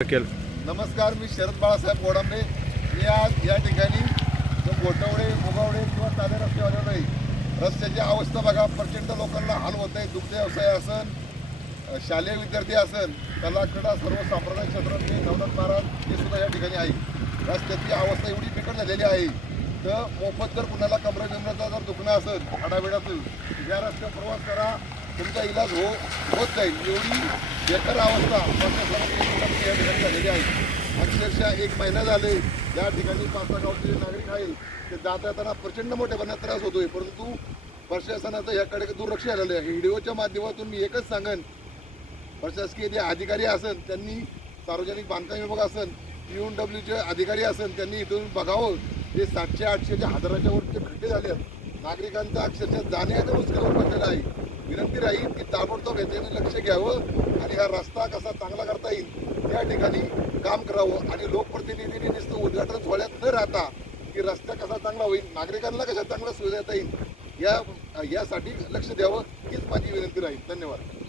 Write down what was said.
नमस्कार, मी शरद बाळासाहेब गोडांबे. मी आज या ठिकाणी गोटवडे मुगावडे किंवा साधे रस्त्यावर नाही. रस्त्याची अवस्था बघा, प्रचंड लोकांना हाल होत आहे. दुग्ध व्यवसाय असन, शालेय विद्यार्थी असन, कला क्रीडा सर्व सांप्रदायिक क्षेत्रातले नवनाथ महाराज हे सुद्धा या ठिकाणी आहे. रस्त्याची अवस्था एवढी बिकट झालेली आहे तर मोफत जर कुणाला कमरा बिमराचा जर दुखणं असेल, हाडाबिडा असेल, या रस्त्यावर प्रवास करा, तुमचा इलाज होत जाईल. एवढी बेकार अवस्था या ठिकाणी झालेली आहे. अक्षरशः 1 महिना झाले या ठिकाणी 5-6 गावचे नागरिक आहेत ते जात येताना प्रचंड मोठेपणात त्रास होतोय, परंतु प्रशासनाचं याकडे दुर्लक्ष झालेलं आहे. व्हिडिओच्या माध्यमातून मी एकच सांगेन, प्रशासकीय जे अधिकारी असन त्यांनी, सार्वजनिक बांधकाम विभाग असन, PWDचे अधिकारी असन, त्यांनी इथून बघावं. जे 700-800 हजाराच्या वरचे खड्डे झाले आहेत, नागरिकांचं अक्षरशः जाण्याचं मुश्किल पडलेलं आहे. विनंती राहील की ताबडतोब याच्याने लक्ष घ्यावं आणि हा रस्ता कसा चांगला करता येईल त्या ठिकाणी काम करावं. आणि लोकप्रतिनिधींनी नुसतं उद्घाटन सोहळ्यात न राहता की रस्ता कसा चांगला होईल, नागरिकांना कशा चांगला सुविधा देता येईल यासाठी लक्ष द्यावं, हीच माझी विनंती राहील. धन्यवाद.